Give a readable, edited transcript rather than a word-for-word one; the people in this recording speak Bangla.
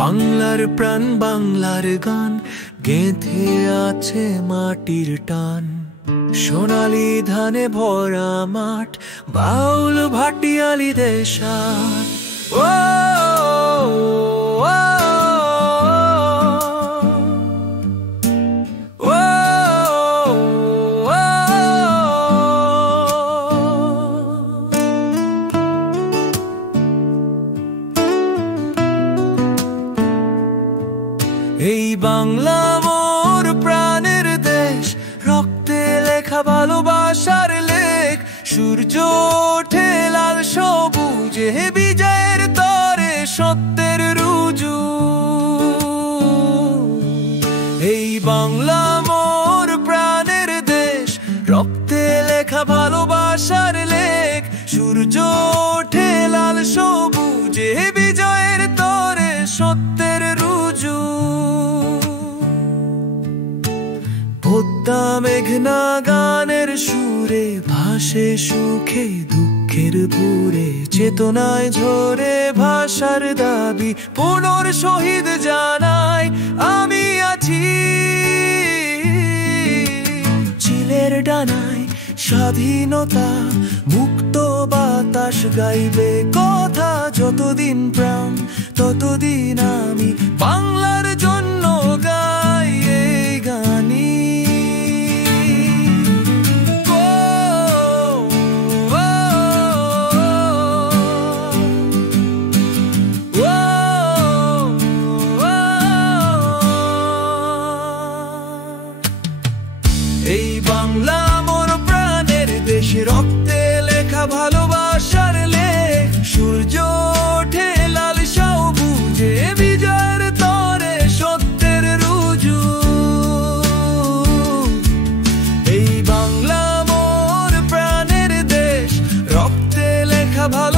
বাংলার প্রাণ বাংলার গান গেঁথে আছে মাটির টান। সোনালি ধানে ভরা মাঠ, বাউল ভাটিয়ালি দেশার। ও এই বাংলা মোর প্রাণের দেশ, রক্তে লেখা ভালোবাসার লেখ। সূর্য ওঠে লাল সবুজে, বিজয়ের তরে সত্যের রুজু। এই বাংলা মোর প্রাণের দেশ, রক্তে লেখা ভালোবাসার লেখ। সূর্য ওঠে লাল সবুজে, বিজয়ের তরে সত্যের রুজু। পদ্মা মেঘনা গানের সুরে ভাসে সুখে দুঃখের ভুরে। চেতনায় ঝরে ভাষার দাবি, পুনর শহীদ জানাই আমি আছি। চিলের ডানায় স্বাধীনতা, মুক্ত বাতাস গাইবে কথা। যতদিন প্রাণ ততদিন আমি বাংলার জন্য গাই এই গানি। এই বাংলা মোর প্রাণের দেশ, রক্তে লেখা ভালোবাসার লেখ। সূর্য ওঠে লাল সবুজে, বিজয়ের তরে সত্যের রুজু। এই বাংলা মোর প্রাণের দেশ, রক্তে লেখা ভালো